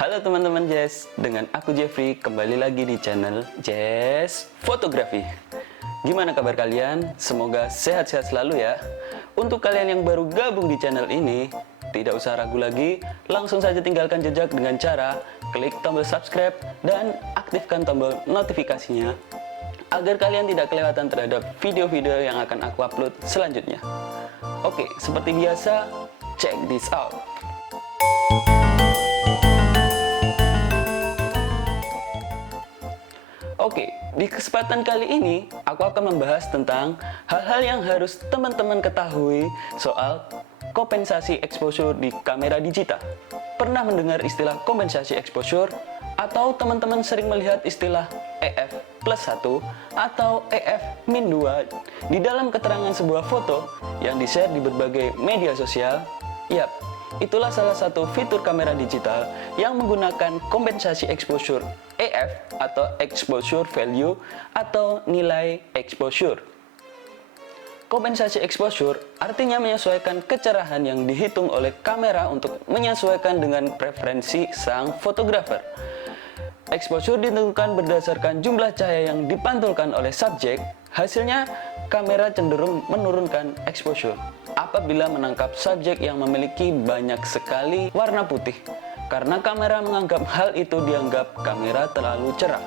Halo teman-teman Jazz, dengan aku Jeffrey kembali lagi di channel Jazz Fotografi. Gimana kabar kalian? Semoga sehat-sehat selalu ya. Untuk kalian yang baru gabung di channel ini, tidak usah ragu lagi, langsung saja tinggalkan jejak dengan cara klik tombol subscribe dan aktifkan tombol notifikasinya agar kalian tidak kelewatan terhadap video-video yang akan aku upload selanjutnya. Oke, seperti biasa, check this out. Oke, di kesempatan kali ini aku akan membahas tentang hal-hal yang harus teman-teman ketahui soal kompensasi exposure di kamera digital. Pernah mendengar istilah kompensasi exposure? Atau teman-teman sering melihat istilah EF+1 atau EF-2 di dalam keterangan sebuah foto yang di-share di berbagai media sosial? Yap, itulah salah satu fitur kamera digital yang menggunakan kompensasi exposure EF atau exposure value atau nilai exposure. Kompensasi exposure artinya menyesuaikan kecerahan yang dihitung oleh kamera untuk menyesuaikan dengan preferensi sang fotografer. Exposure ditentukan berdasarkan jumlah cahaya yang dipantulkan oleh subjek. Hasilnya, kamera cenderung menurunkan exposure apabila menangkap subjek yang memiliki banyak sekali warna putih, karena kamera menganggap hal itu dianggap kamera terlalu cerah.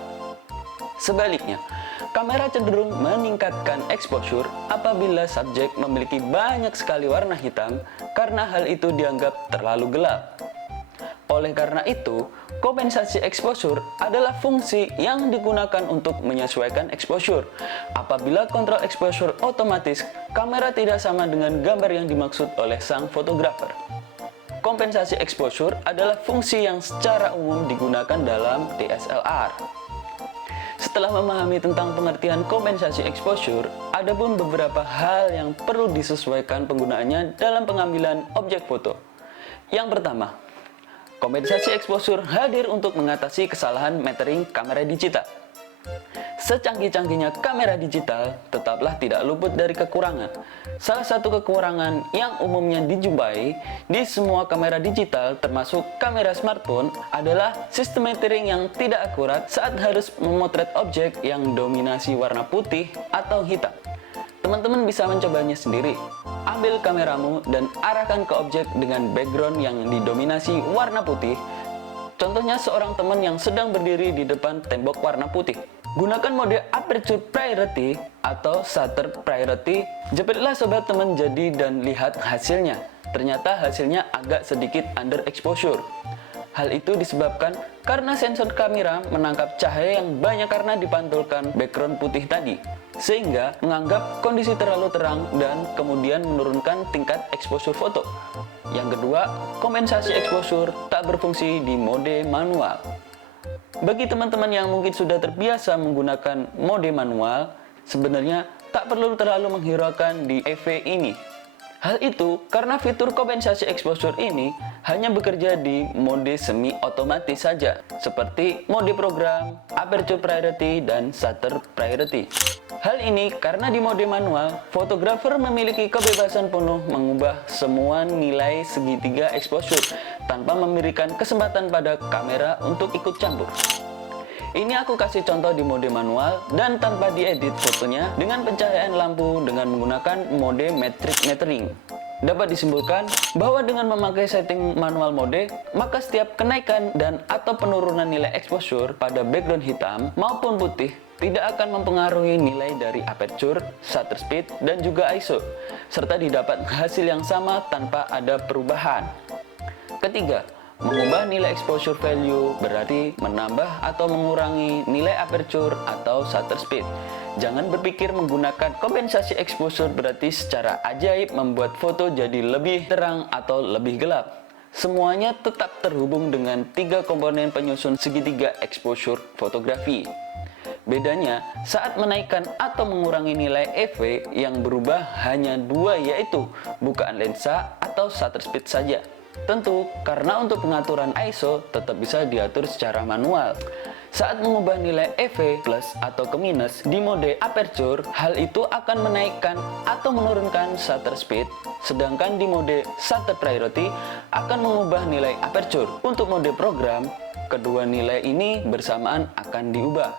Sebaliknya, kamera cenderung meningkatkan exposure apabila subjek memiliki banyak sekali warna hitam, karena hal itu dianggap terlalu gelap. Oleh karena itu, kompensasi exposure adalah fungsi yang digunakan untuk menyesuaikan exposure. Apabila kontrol exposure otomatis, kamera tidak sama dengan gambar yang dimaksud oleh sang fotografer. Kompensasi exposure adalah fungsi yang secara umum digunakan dalam DSLR. Setelah memahami tentang pengertian kompensasi exposure, ada pun beberapa hal yang perlu disesuaikan penggunaannya dalam pengambilan objek foto. Yang pertama, kompensasi exposure hadir untuk mengatasi kesalahan metering kamera digital. Secanggih-canggihnya kamera digital, tetaplah tidak luput dari kekurangan. Salah satu kekurangan yang umumnya dijumpai di semua kamera digital, termasuk kamera smartphone, adalah sistem metering yang tidak akurat saat harus memotret objek yang dominasi warna putih atau hitam. Teman-teman bisa mencobanya sendiri. Ambil kameramu dan arahkan ke objek dengan background yang didominasi warna putih. Contohnya seorang teman yang sedang berdiri di depan tembok warna putih. Gunakan mode aperture priority atau shutter priority. Jepitlah sobat teman jadi dan lihat hasilnya. Ternyata hasilnya agak sedikit underexposure. Hal itu disebabkan karena sensor kamera menangkap cahaya yang banyak karena dipantulkan background putih tadi, sehingga menganggap kondisi terlalu terang dan kemudian menurunkan tingkat exposure foto. Yang kedua, kompensasi exposure tak berfungsi di mode manual. Bagi teman-teman yang mungkin sudah terbiasa menggunakan mode manual, sebenarnya tak perlu terlalu menghiraukan di EV ini. Hal itu karena fitur kompensasi exposure ini hanya bekerja di mode semi otomatis saja, seperti mode program, aperture priority, dan shutter priority. Hal ini karena di mode manual, fotografer memiliki kebebasan penuh mengubah semua nilai segitiga exposure tanpa memberikan kesempatan pada kamera untuk ikut campur. Ini aku kasih contoh di mode manual dan tanpa diedit fotonya dengan pencahayaan lampu dengan menggunakan mode matrix metering. Dapat disimpulkan bahwa dengan memakai setting manual mode, maka setiap kenaikan dan atau penurunan nilai exposure pada background hitam maupun putih tidak akan mempengaruhi nilai dari aperture, shutter speed, dan juga ISO, serta didapat hasil yang sama tanpa ada perubahan. Ketiga, mengubah nilai exposure value berarti menambah atau mengurangi nilai aperture atau shutter speed. Jangan berpikir menggunakan kompensasi exposure berarti secara ajaib membuat foto jadi lebih terang atau lebih gelap. Semuanya tetap terhubung dengan tiga komponen penyusun segitiga exposure fotografi. Bedanya saat menaikkan atau mengurangi nilai EV yang berubah hanya dua, yaitu bukaan lensa atau shutter speed saja. Tentu, karena untuk pengaturan ISO tetap bisa diatur secara manual. Saat mengubah nilai EV plus atau ke minus di mode aperture, hal itu akan menaikkan atau menurunkan shutter speed, sedangkan di mode shutter priority akan mengubah nilai aperture. Untuk mode program, kedua nilai ini bersamaan akan diubah.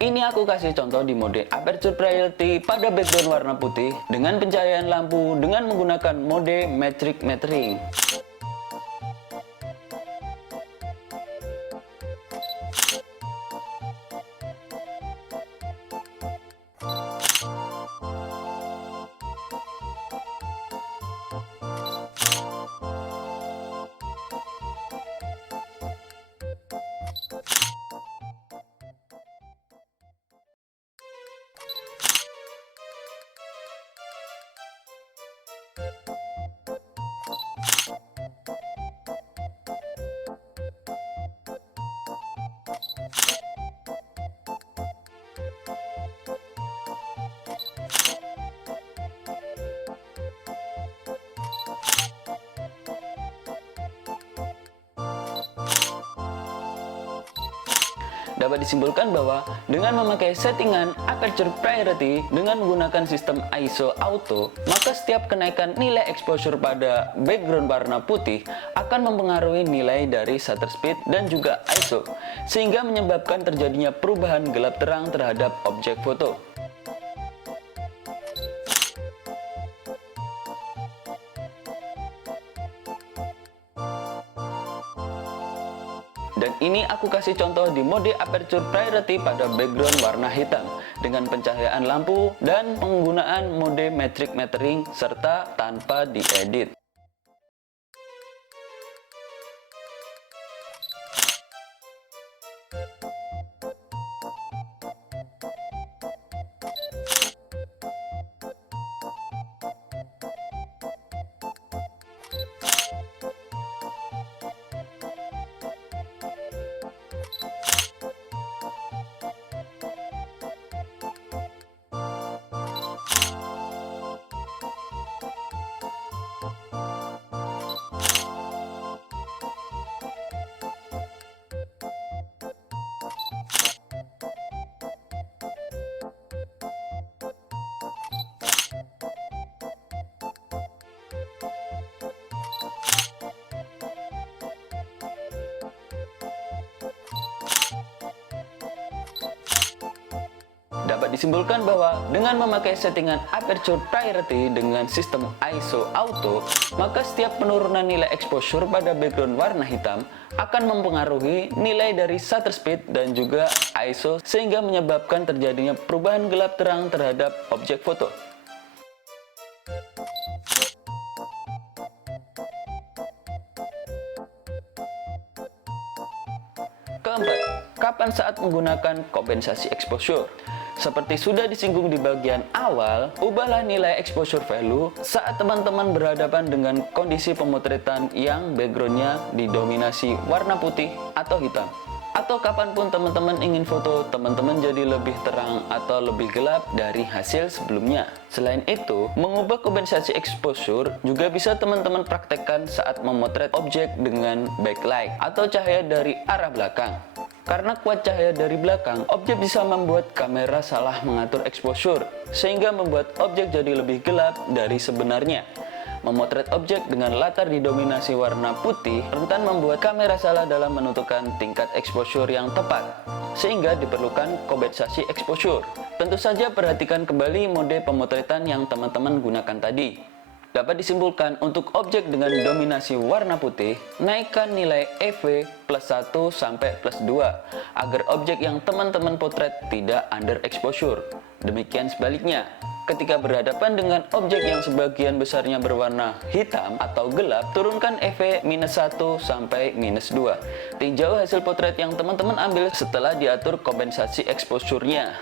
Ini aku kasih contoh di mode aperture priority pada background warna putih dengan pencahayaan lampu dengan menggunakan mode matrix metering. Dapat disimpulkan bahwa dengan memakai settingan aperture priority dengan menggunakan sistem ISO auto, maka setiap kenaikan nilai exposure pada background warna putih akan mempengaruhi nilai dari shutter speed dan juga ISO, sehingga menyebabkan terjadinya perubahan gelap terang terhadap objek foto. Dan ini aku kasih contoh di mode aperture priority pada background warna hitam dengan pencahayaan lampu dan penggunaan mode matrix metering serta tanpa diedit. Dapat disimpulkan bahwa dengan memakai settingan aperture priority dengan sistem ISO auto, maka setiap penurunan nilai exposure pada background warna hitam akan mempengaruhi nilai dari shutter speed dan juga ISO, sehingga menyebabkan terjadinya perubahan gelap terang terhadap objek foto. Keempat, kapan saat menggunakan kompensasi exposure? Seperti sudah disinggung di bagian awal, ubahlah nilai exposure value saat teman-teman berhadapan dengan kondisi pemotretan yang backgroundnya didominasi warna putih atau hitam. Atau kapanpun teman-teman ingin foto teman-teman jadi lebih terang atau lebih gelap dari hasil sebelumnya. Selain itu, mengubah kompensasi exposure juga bisa teman-teman praktekkan saat memotret objek dengan backlight atau cahaya dari arah belakang. Karena kuat cahaya dari belakang, objek bisa membuat kamera salah mengatur exposure, sehingga membuat objek jadi lebih gelap dari sebenarnya. Memotret objek dengan latar didominasi warna putih rentan membuat kamera salah dalam menentukan tingkat exposure yang tepat, sehingga diperlukan kompensasi exposure. Tentu saja perhatikan kembali mode pemotretan yang teman-teman gunakan tadi. Dapat disimpulkan untuk objek dengan dominasi warna putih, naikkan nilai EV plus 1 sampai plus 2 agar objek yang teman-teman potret tidak underexposure. Demikian sebaliknya, ketika berhadapan dengan objek yang sebagian besarnya berwarna hitam atau gelap, turunkan EV minus 1 sampai minus 2. Tinjau hasil potret yang teman-teman ambil setelah diatur kompensasi exposure-nya.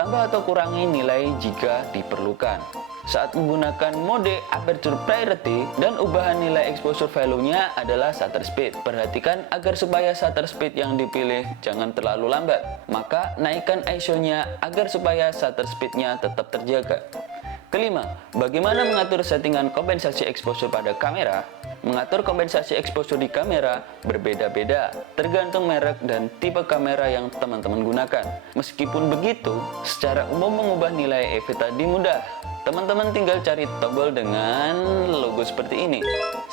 Tambah atau kurangi nilai jika diperlukan. Saat menggunakan mode aperture priority dan ubahan nilai exposure value-nya adalah shutter speed. Perhatikan agar supaya shutter speed yang dipilih jangan terlalu lambat. Maka naikkan ISO-nya agar supaya shutter speed-nya tetap terjaga. Kelima, bagaimana mengatur settingan kompensasi exposure pada kamera? Mengatur kompensasi exposure di kamera berbeda-beda, tergantung merek dan tipe kamera yang teman-teman gunakan. Meskipun begitu, secara umum mengubah nilai EV tadi mudah. Teman-teman tinggal cari tombol dengan logo seperti ini.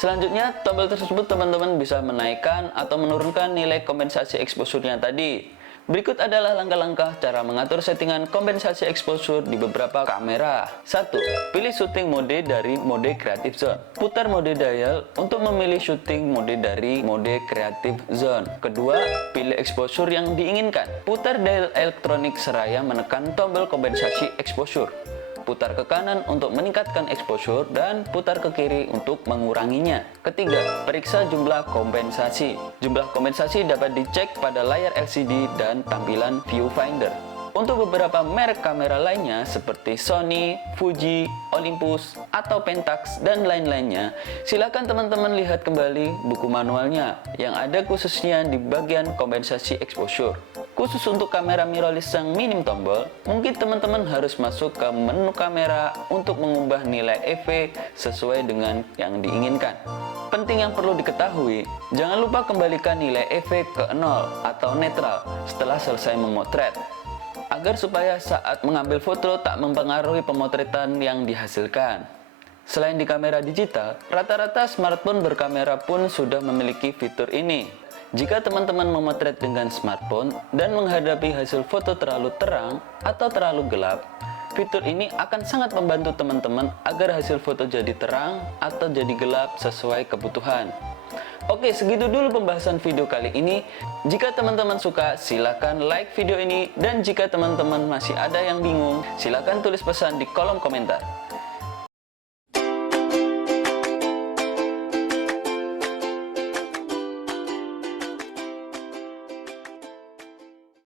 Selanjutnya, tombol tersebut teman-teman bisa menaikkan atau menurunkan nilai kompensasi exposure-nya tadi. Berikut adalah langkah-langkah cara mengatur settingan kompensasi exposure di beberapa kamera. 1. Pilih shooting mode dari mode creative zone. Putar mode dial untuk memilih shooting mode dari mode creative zone. Kedua, pilih exposure yang diinginkan. Putar dial elektronik seraya menekan tombol kompensasi exposure. Putar ke kanan untuk meningkatkan exposure dan putar ke kiri untuk menguranginya. Ketiga, periksa jumlah kompensasi. Jumlah kompensasi dapat dicek pada layar LCD dan tampilan viewfinder. Untuk beberapa merek kamera lainnya seperti Sony, Fuji, Olympus, atau Pentax, dan lain-lainnya, silakan teman-teman lihat kembali buku manualnya yang ada khususnya di bagian kompensasi exposure. Khusus untuk kamera mirrorless yang minim tombol, mungkin teman-teman harus masuk ke menu kamera untuk mengubah nilai EV sesuai dengan yang diinginkan. Penting yang perlu diketahui, jangan lupa kembalikan nilai EV ke 0 atau netral setelah selesai memotret, agar supaya saat mengambil foto tak mempengaruhi pemotretan yang dihasilkan. Selain di kamera digital, rata-rata smartphone berkamera pun sudah memiliki fitur ini. Jika teman-teman memotret dengan smartphone dan menghadapi hasil foto terlalu terang atau terlalu gelap, fitur ini akan sangat membantu teman-teman agar hasil foto jadi terang atau jadi gelap sesuai kebutuhan. Oke, segitu dulu pembahasan video kali ini. Jika teman-teman suka, silakan like video ini. Dan jika teman-teman masih ada yang bingung, silakan tulis pesan di kolom komentar.